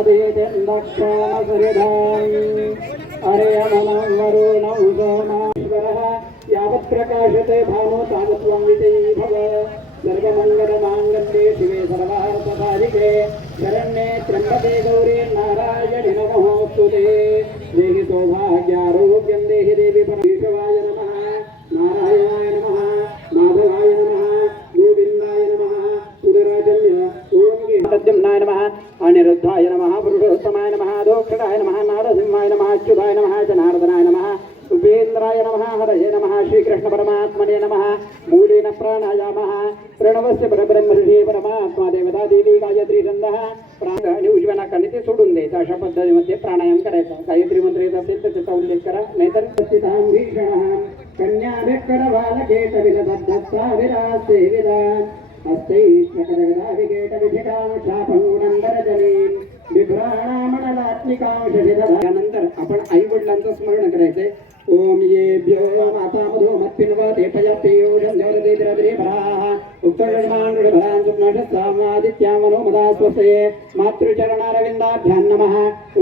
मित्रमदीतिन्दक्षोमसुहृदाम् अर्यमनं वरुणौ यावत् प्रकाशते भानो तावत्त्वं विजयी भव सर्वमङ्गलमाङ्गल्ये शिवे सर्वार्थसाधिके शरण्ये त्र्यम्बके गौरी नारायणि नमोऽस्तु ते देहि सौभाग्यारोग्यं देहि तर त्याचा उल्लेख करा नाहीतर स्थितां भीषणः कन्या विकर बालकेट विलदत्ता विरासे विराट हस्तैष्णकरगदा विकेट विधिकां शापंगुणंदरजनीन त्यानंतर आपण आई वडिलांचं स्मरण करायचंय ओम येभ्यो माता मधो मत्पिन्वते पयप्रियोषं देवते द्रवरे भराः उक्तजन्मानुडभरान् सुप्नषस्सामादित्या मनो मदा स्वस्ये मातृचरणारविन्दाभ्यां नमः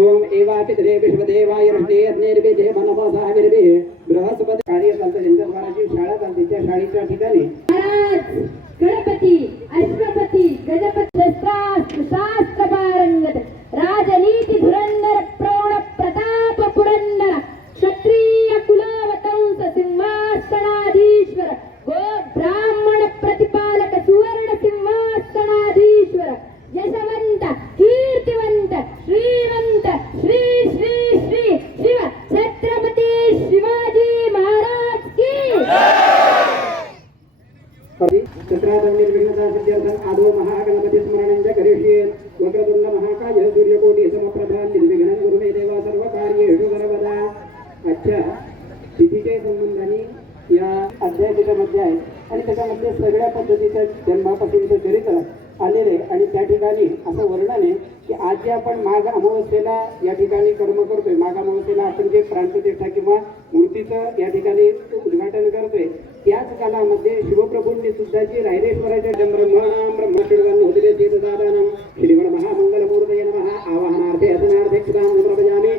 ओम एवापि द्रे विश्वदेवाय ऋषे अग्निर्विधे मनमसा विर्भिः बृहस्पती कार्य चालतं त्यांच्या द्वाराची शाळा चालते त्या शाळेच्या ठिकाणी அதே மகா करतोय माघ आपण जे प्राणप्रतिष्ठा किंवा मूर्तीचं या ठिकाणी उद्घाटन करतोय त्याच कालामध्ये शिवप्रभूंनी सुद्धा जी रायरेश्वराच्या ब्रह्मणाम ब्रह्मशिवन होते तीर्थसाधनम श्रीमण महामंगलमूर्तये नमः. आवाहनार्थे असनार्थे क्षुदां समर्पयामि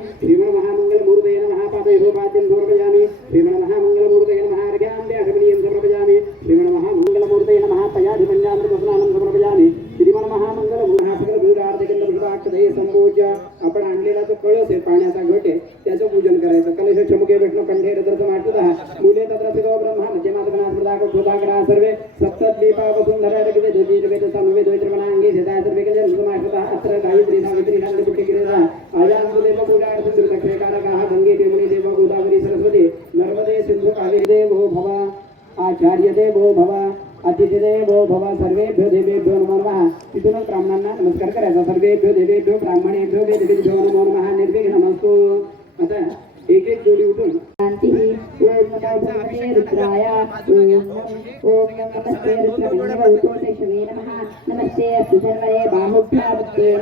आपण जो कळस आहे पाण्याचा घट आहे त्याचं पूजन करायचं. कलेश चमके विष्णू कंठे रद्रथ माटतः मुले तत्र सिद्धो ब्रह्मा मध्यमात्मना स्मृताक क्षुदाकरा सर्वे सप्तद्वीपा वसुंधरा ऋग्वेद द्विवेद समवेद वैत्रमणांगे सिद्धा सर्वे कले समाश्रितः अत्र गायत्री सावित्री पूजा आयान्तुदेव पूजार्थं दक्षेकारकाः गंगे यमुने देव गोदावरी सरस्वती नर्मदे सिन्धु कावेरी देवो भव आचार्य देवो भव. अतिथिदेवो भव सर्वेभ्यो देवेभ्यो नमो नमः। तिथूनच ब्राह्मणांना नमस्कार करायचा. सर्वेभ्यो देवेभ्यो ब्राह्मणेभ्यो वेदवेभ्यो नमो नमः। निर्विघ्नमस्तु। आता एक एक जोडी उठून शांती रुद्राय ॐ नमस्ते नमः नमस्ते अस्तु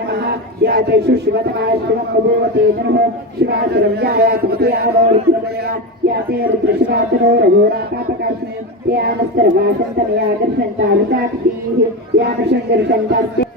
नमः या चैषु शिवं बभूवते नमः तृतीयावो या ते रुद्रशिवाचरो रघोरापापकार्षणे या नशङ्कर्षन्तास्ते सुवेरवस्तात् न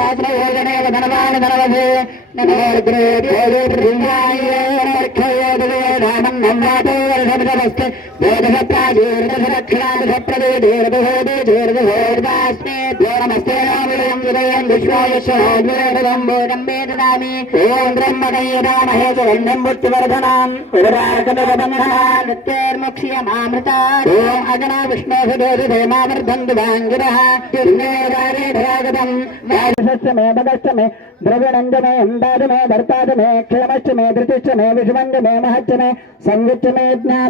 పాత్రయోజనే ధనవాన్ ధనవే నమో గ్రే భోజ ధర్మస్తే వేదహ ప్రాజీర్ణక్షణాదిహ ప్రవేదేర్దోదేర్దోర్దాస్మే నమస్తే రాముడయం ఉదయం విశ్వాయశోర్దం వేదనామి ఓం బ్రహ్మదయ్యరామహే జగన్నం బుద్ధివర్ధనాం నిత్యేర్ముక్ష్యమామృత ఓం అగణ విష్ణోహుదోధి ధైమావర్ధంతు వాంగిరః మే భగస్త మే ద్రవిణంజ మే అందాజ మే భర్తాజ మే క్షేమశ్చ మే ధృతిశ్చ మే విషువంజ మే మహచ్చ మే సంయుచ్చ మే జ్ఞాన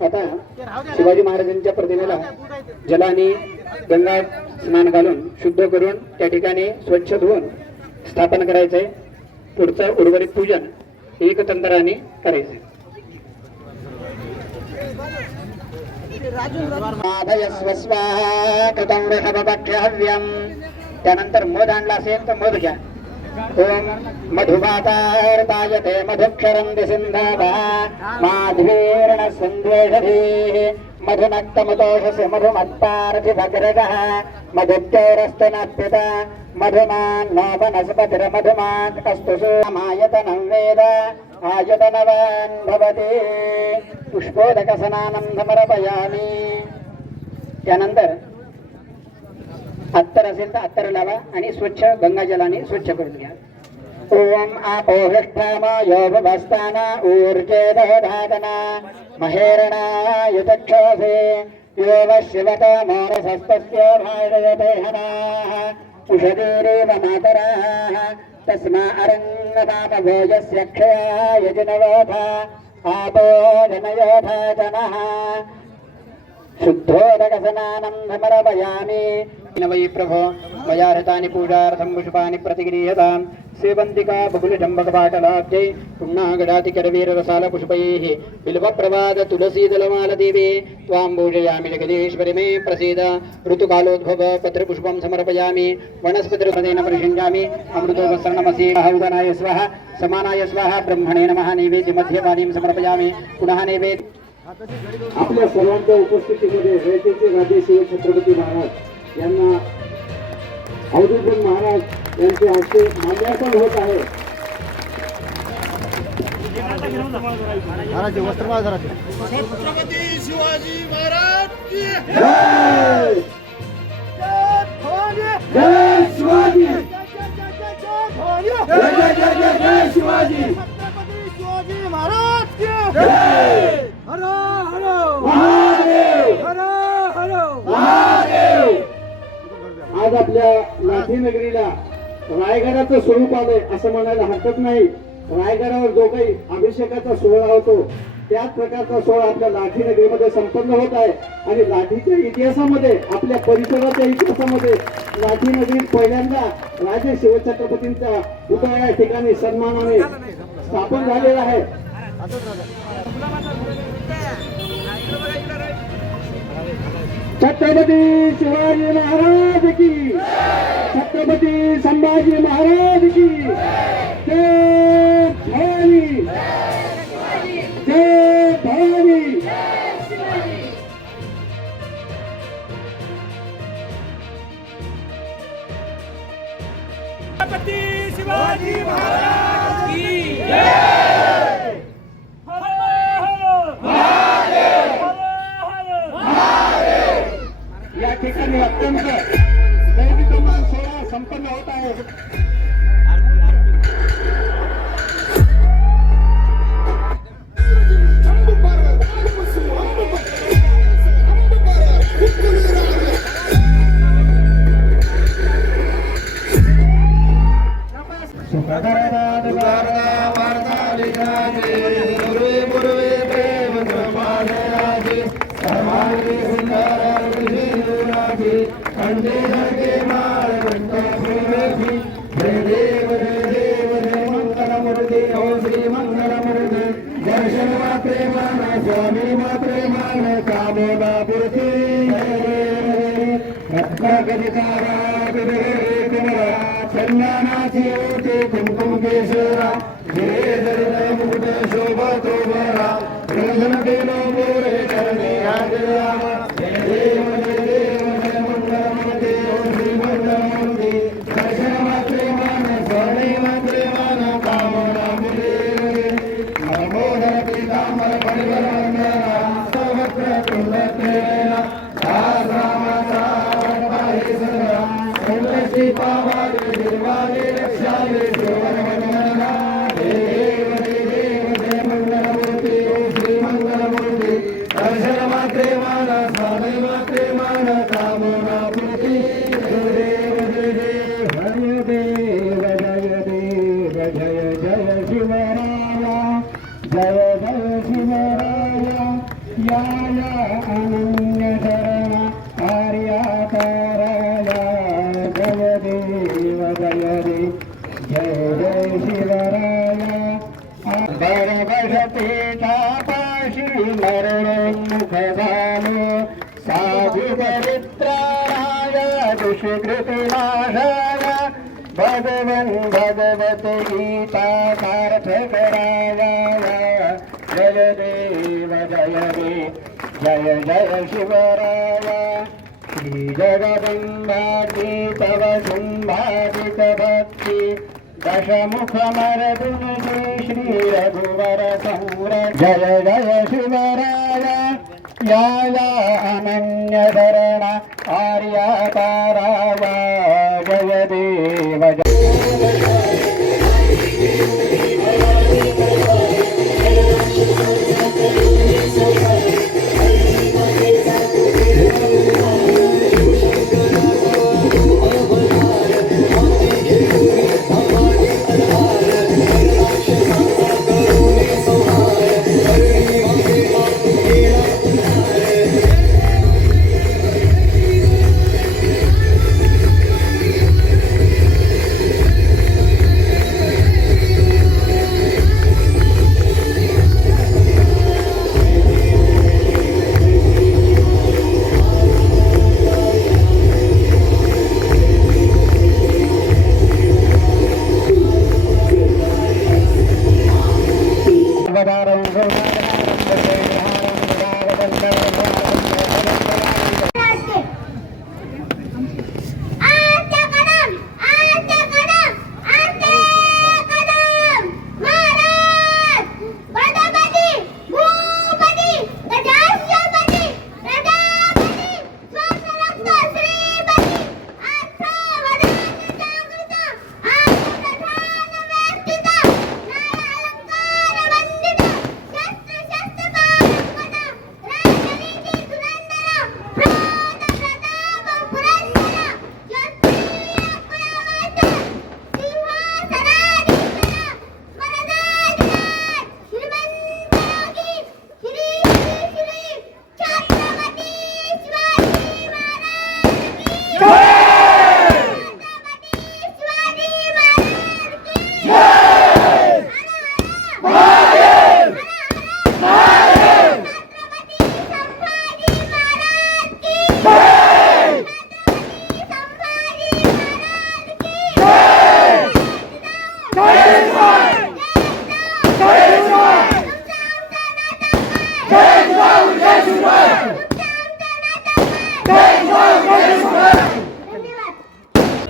आता शिवाजी महाराजांच्या प्रतिमेला जलाने गंगा स्नान घालून शुद्ध करून त्या ठिकाणी स्वच्छ धुवून स्थापन करायचंय. पुढचं उर्वरित पूजन एकतंत्राने करायचं त्यानंतर मध आणला असेल तर मध घ्या. ओम मधुमातार्तायते मधुक्षरन्ति सिन्धवः माध्वीर्ण सन्देशधीः मधुनक्तमुतोषसि मधुमत्पार्थिभग्रगः मधुत्यौरस्तनप्युत मधुमान् नो वनस्पतिरमधुमात् कस्तु सोमायतनं वेद आयतनवान् भवति पुष्पोदकसनानं समर्पयामि त्याननंतर अत्तर असेल तर अत्तर लावा आणि स्वच्छ गंगाजलाने स्वच्छ करून घ्या ओम आपोहिष्ठामायोभवस्थान ऊर्जे दधातना महेरणा युतक्षोभे यो व शिवत मोरसस्तस्य भाषयते हनाः उषदीरेव मातराः तस्मा अरङ्गतापभोजस्य क्षया यजिनवोधा आपो जनयोधा जनः शुद्धोदकसनानं समर्पयामि वै प्रभो मया हृतानि पूजार्थं पुष्पाणि प्रतिगृह्यतां सेवन्तिका बकुलजम्बकपाटलाब्जै पुण्णागडातिकरवीररसालपुष्पैः बिल्वप्रवाद तुलसीदलमालदेवे त्वां पूजयामि जगदीश्वरि मे प्रसीद। ऋतुकालोद्भव पत्रपुष्पं समर्पयामि वनस्पतिरुपदेन परिषिञ्जामि अमृतोपसरणमसि उदनाय स्वाहा समानाय स्वाहा ब्रह्मणे नमः नैवेद्य मध्यपानीं समर्पयामि पुनः नैवेद्य आपल्या सर्वांच्या उपस्थितीमध्ये रयतेचे राजे शिव छत्रपती महाराज यांना अवधूत महाराज यांचे हस्ते माल्यार्पण होत आहे छत्रपती शिवाजी महाराज की जय जय शिवाजी जय जय जय जय जय शिवाजी छत्रपती शिवाजी महाराज की जय आज आपल्या लाठी नगरीला रायगडाचं स्वरूप आलंय असं म्हणायला हरकत नाही. रायगडावर जो काही अभिषेकाचा सोहळा होतो त्याच प्रकारचा सोहळा आपल्या लाठी नगरीमध्ये संपन्न होत आहे. आणि लाठीच्या इतिहासामध्ये आपल्या परिसराच्या इतिहासामध्ये लाठी नगरीत पहिल्यांदा राजे शिवछत्रपतींचा पुतळा या ठिकाणी सन्मानाने स्थापन झालेला आहे. छत्रपती शिवाजी महाराज की छत्रपती संभाजी महाराज की जय! भवानी जय भवानी छत्रपती शिवाजी महाराज की जय हरो हरो हरो हरो या ठिकाणी अत्यंत दैविकमान सोहळा संपन्न होत आहे. अंडे धडके माळ घंटा जय देव जय देव जय मंगलमूर्ती ओ श्री मंगलमूर्ती दर्शन वा प्रेमान स्वामी वा प्रेमान कामोदा पूर्ती रत्नागदिकारा विदरे कुमरा चंदनाची ओटी कुंकुम केशरा बरबसतेचा पाशी मरणोन्मुख झालो साधु पवित्राया दुष्कृतिनाशाया भगवन् भगवत गीता पार्थ कराया जय देव जय देव जय जय शिवराया श्री जगदम्बादी तव सिंहादित भक्ति శ్రీ రఘువర సౌర జయ జయ శివరాయ యాయ అనన్యధరణ ఆర్యతారాయ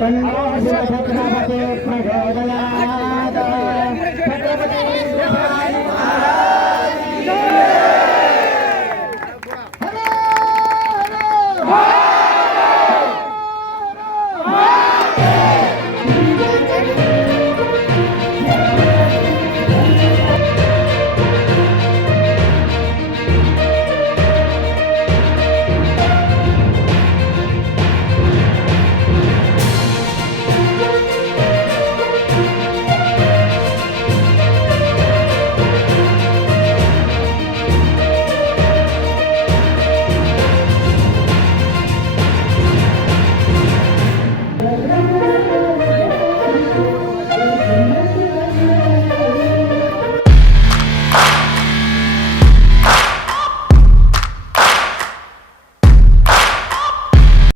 कन्या